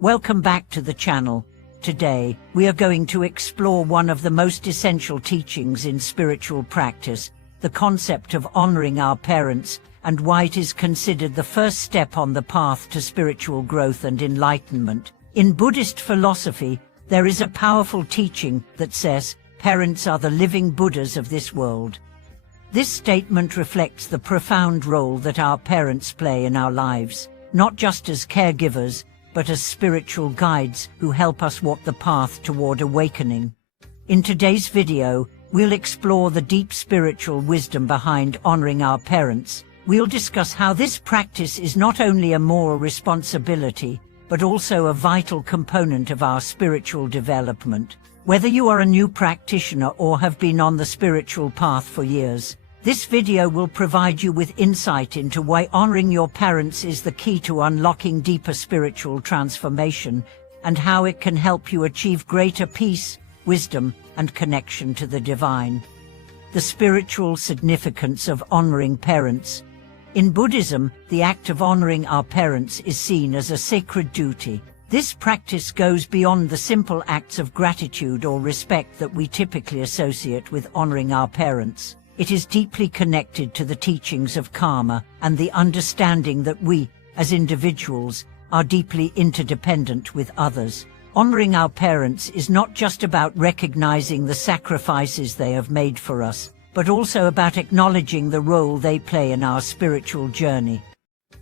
Welcome back to the channel. Today, we are going to explore one of the most essential teachings in spiritual practice, the concept of honoring our parents, and why it is considered the first step on the path to spiritual growth and enlightenment. In Buddhist philosophy, there is a powerful teaching that says, parents are the living Buddhas of this world. This statement reflects the profound role that our parents play in our lives, not just as caregivers, but as spiritual guides who help us walk the path toward awakening. In today's video, we'll explore the deep spiritual wisdom behind honoring our parents. We'll discuss how this practice is not only a moral responsibility, but also a vital component of our spiritual development. Whether you are a new practitioner or have been on the spiritual path for years, this video will provide you with insight into why honoring your parents is the key to unlocking deeper spiritual transformation, and how it can help you achieve greater peace, wisdom, and connection to the divine. The spiritual significance of honoring parents. In Buddhism, the act of honoring our parents is seen as a sacred duty. This practice goes beyond the simple acts of gratitude or respect that we typically associate with honoring our parents. It is deeply connected to the teachings of karma and the understanding that we, as individuals, are deeply interdependent with others. Honoring our parents is not just about recognizing the sacrifices they have made for us, but also about acknowledging the role they play in our spiritual journey.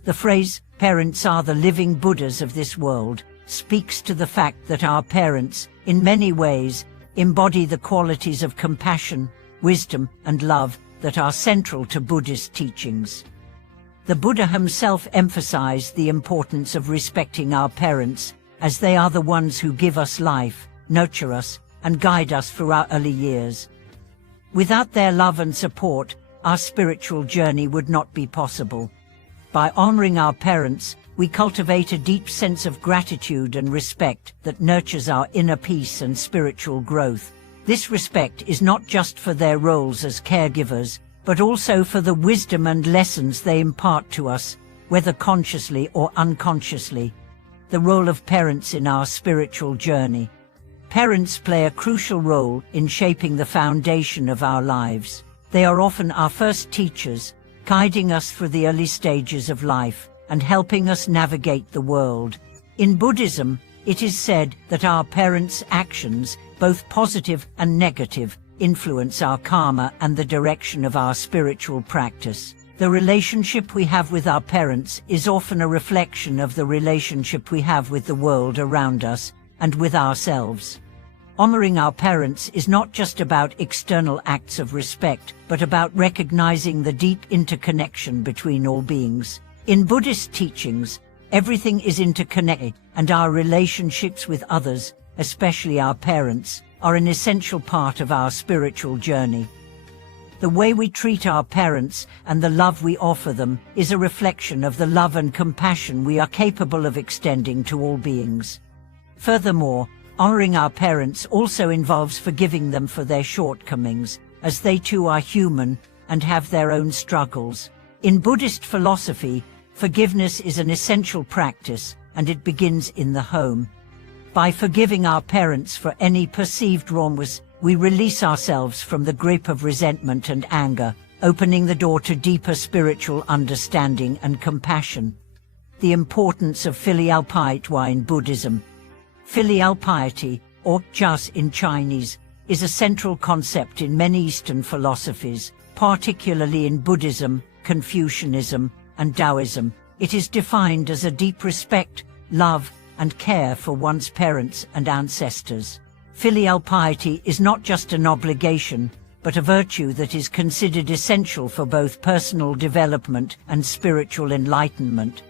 The phrase, "Parents are the living Buddhas of this world," speaks to the fact that our parents, in many ways, embody the qualities of compassion, wisdom, and love that are central to Buddhist teachings. The Buddha himself emphasized the importance of respecting our parents, as they are the ones who give us life, nurture us, and guide us through our early years. Without their love and support, our spiritual journey would not be possible. By honoring our parents, we cultivate a deep sense of gratitude and respect that nurtures our inner peace and spiritual growth. This respect is not just for their roles as caregivers, but also for the wisdom and lessons they impart to us, whether consciously or unconsciously. The role of parents in our spiritual journey. Parents play a crucial role in shaping the foundation of our lives. They are often our first teachers, guiding us through the early stages of life and helping us navigate the world. In Buddhism, it is said that our parents' actions, both positive and negative, influence our karma and the direction of our spiritual practice. The relationship we have with our parents is often a reflection of the relationship we have with the world around us and with ourselves. Honoring our parents is not just about external acts of respect, but about recognizing the deep interconnection between all beings. In Buddhist teachings, everything is interconnected, and our relationships with others, especially our parents, are an essential part of our spiritual journey. The way we treat our parents and the love we offer them is a reflection of the love and compassion we are capable of extending to all beings. Furthermore, honoring our parents also involves forgiving them for their shortcomings, as they too are human and have their own struggles. In Buddhist philosophy, forgiveness is an essential practice, and it begins in the home. By forgiving our parents for any perceived wrongs, we release ourselves from the grip of resentment and anger, opening the door to deeper spiritual understanding and compassion. The importance of filial piety in Buddhism. Filial piety, or jas in Chinese, is a central concept in many Eastern philosophies, particularly in Buddhism, Confucianism, and Taoism. It is defined as a deep respect, love, and care for one's parents and ancestors. Filial piety is not just an obligation, but a virtue that is considered essential for both personal development and spiritual enlightenment.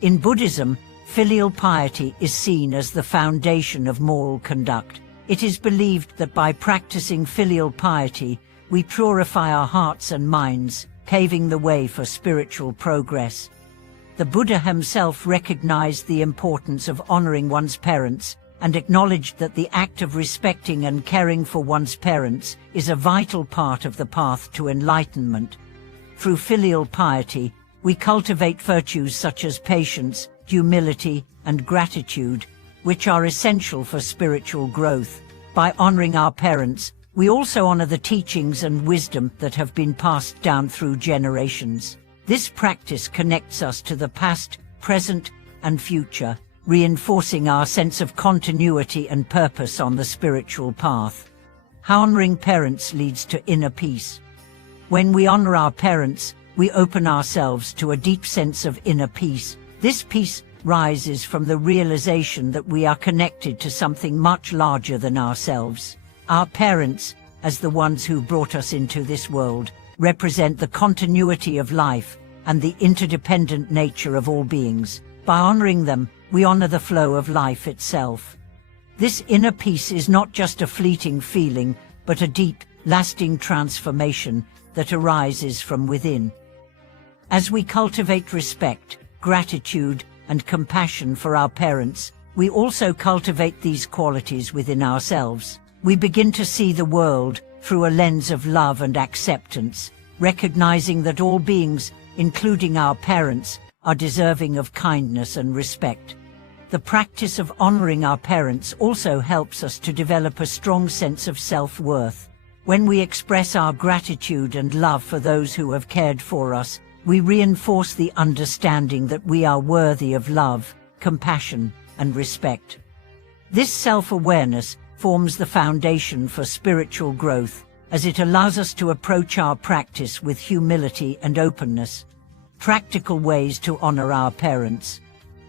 In Buddhism, filial piety is seen as the foundation of moral conduct. It is believed that by practicing filial piety, we purify our hearts and minds, paving the way for spiritual progress. The Buddha himself recognized the importance of honoring one's parents and acknowledged that the act of respecting and caring for one's parents is a vital part of the path to enlightenment. Through filial piety, we cultivate virtues such as patience, humility, and gratitude, which are essential for spiritual growth. By honoring our parents, we also honor the teachings and wisdom that have been passed down through generations. This practice connects us to the past, present, and future, reinforcing our sense of continuity and purpose on the spiritual path. How honoring parents leads to inner peace. When we honor our parents, we open ourselves to a deep sense of inner peace. This peace rises from the realization that we are connected to something much larger than ourselves. Our parents, as the ones who brought us into this world, represent the continuity of life and the interdependent nature of all beings. By honoring them, we honor the flow of life itself. This inner peace is not just a fleeting feeling, but a deep, lasting transformation that arises from within. As we cultivate respect, gratitude, and compassion for our parents, we also cultivate these qualities within ourselves. We begin to see the world through a lens of love and acceptance, recognizing that all beings, including our parents, are deserving of kindness and respect. The practice of honoring our parents also helps us to develop a strong sense of self-worth. When we express our gratitude and love for those who have cared for us, we reinforce the understanding that we are worthy of love, compassion, and respect. This self-awareness forms the foundation for spiritual growth, as it allows us to approach our practice with humility and openness. Practical ways to honor our parents.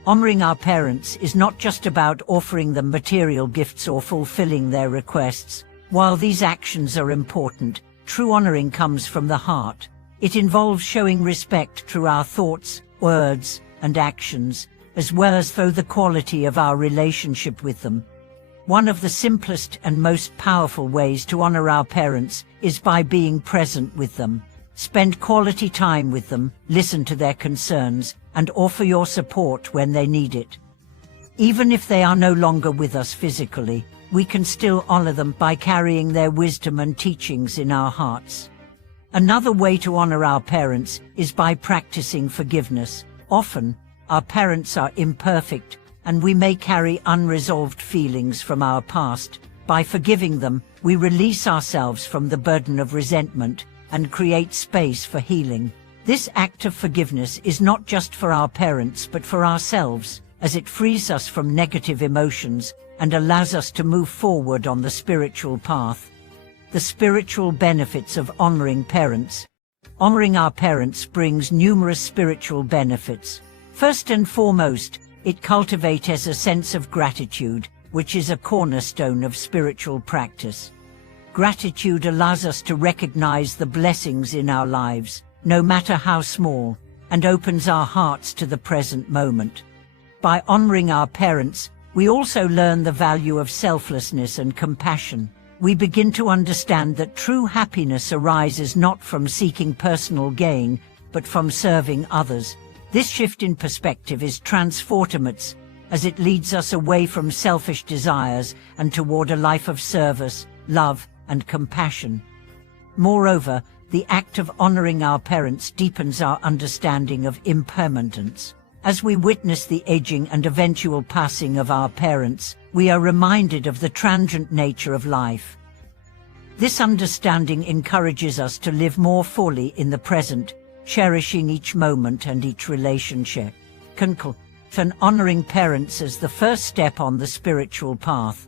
Honoring our parents is not just about offering them material gifts or fulfilling their requests. While these actions are important, true honoring comes from the heart. It involves showing respect through our thoughts, words, and actions, as well as through the quality of our relationship with them. One of the simplest and most powerful ways to honor our parents is by being present with them. Spend quality time with them, listen to their concerns, and offer your support when they need it. Even if they are no longer with us physically, we can still honor them by carrying their wisdom and teachings in our hearts. Another way to honor our parents is by practicing forgiveness. Often, our parents are imperfect, and we may carry unresolved feelings from our past. By forgiving them, we release ourselves from the burden of resentment and create space for healing. This act of forgiveness is not just for our parents but for ourselves, as it frees us from negative emotions and allows us to move forward on the spiritual path. The spiritual benefits of honoring parents. Honoring our parents brings numerous spiritual benefits. First and foremost, it cultivates a sense of gratitude, which is a cornerstone of spiritual practice. Gratitude allows us to recognize the blessings in our lives, no matter how small, and opens our hearts to the present moment. By honoring our parents, we also learn the value of selflessness and compassion. We begin to understand that true happiness arises not from seeking personal gain, but from serving others. This shift in perspective is transformative, as it leads us away from selfish desires and toward a life of service, love, and compassion. Moreover, the act of honoring our parents deepens our understanding of impermanence. As we witness the aging and eventual passing of our parents, we are reminded of the transient nature of life. This understanding encourages us to live more fully in the present, cherishing each moment and each relationship. And honoring parents as the first step on the spiritual path.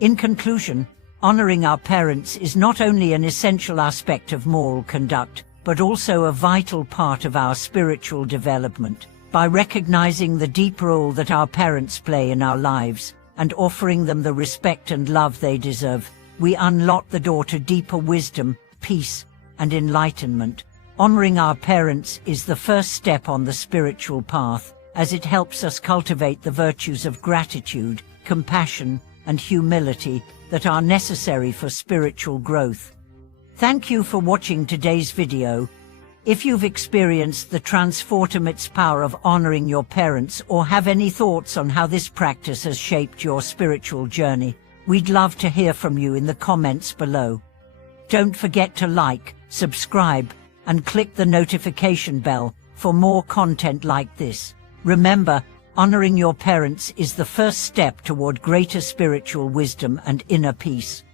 In conclusion, honoring our parents is not only an essential aspect of moral conduct, but also a vital part of our spiritual development. By recognizing the deep role that our parents play in our lives, and offering them the respect and love they deserve, we unlock the door to deeper wisdom, peace, and enlightenment. Honoring our parents is the first step on the spiritual path, as it helps us cultivate the virtues of gratitude, compassion, and humility that are necessary for spiritual growth. Thank you for watching today's video. If you've experienced the transformative power of honoring your parents or have any thoughts on how this practice has shaped your spiritual journey, we'd love to hear from you in the comments below. Don't forget to like, subscribe, and click the notification bell for more content like this. Remember, Honoring your parents is the first step toward greater spiritual wisdom and inner peace.